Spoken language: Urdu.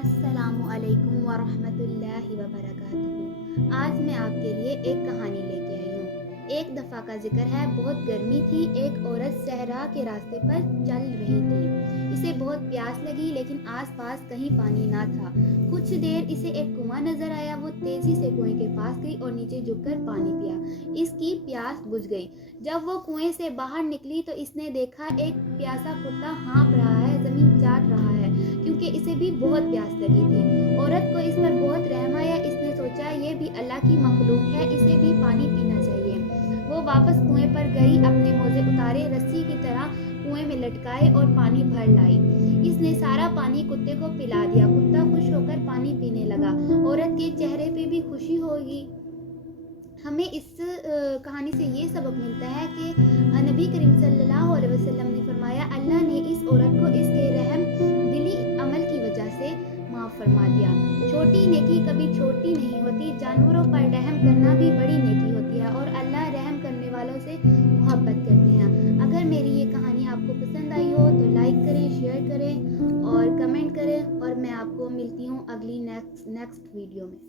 السلام علیکم ورحمۃ اللہ وبرکاتہ۔ آج میں آپ کے لیے ایک کہانی لے کے آئی ہوں۔ ایک دفعہ کا ذکر ہے، بہت گرمی تھی۔ ایک عورت صحرا کے راستے پر چل رہی تھی۔ اسے بہت پیاس لگی لیکن آس پاس کہیں پانی نہ تھا۔ کچھ دیر اسے ایک کنواں نظر آیا۔ وہ تیزی سے کنویں کے پاس گئی اور نیچے جھک کر پانی پیا۔ اس کی پیاس بجھ گئی۔ جب وہ کنویں سے باہر نکلی تو اس نے دیکھا ایک پیاسا کتا ہانپ رہا ہے، زمین چاٹ رہا ہے کیونکہ اسے بھی بہت پیاس لگی تھی۔ عورت کو اس پر بہت رحم آیا۔ اس نے سوچا یہ بھی اللہ کی مخلوق ہے، اسے بھی پانی پینا چاہیے۔ وہ واپس کنویں پر گئی، اپنے موزے اتارے، رسی کی طرح کنویں میں لٹکائے اور پانی بھر لائی۔ اس نے سارا پانی کتے کو پلا دیا۔ کتا خوش ہو کر پانی پینے لگا۔ عورت کے چہرے پہ بھی خوشی ہوگی۔ ہمیں اس کہانی سے یہ سبق ملتا ہے کہ نبی کریم صلی اللہ علیہ وسلم نے فرمایا، اللہ نے اس عورت کو اس کے رحم دلی عمل کی وجہ سے معاف فرما دیا۔ چھوٹی نیکی کبھی چھوٹی نہیں ہوتی۔ جانوروں پر رحم کرنا بھی بڑی نیکی ہوتی ہے اور اللہ رحم کرنے والوں سے محبت کرتے ہیں۔ اگر میری یہ کہانی آپ کو پسند آئی ہو تو لائک کریں، شیئر کریں اور کمنٹ کریں، اور میں آپ کو ملتی ہوں اگلی نیکسٹ ویڈیو میں۔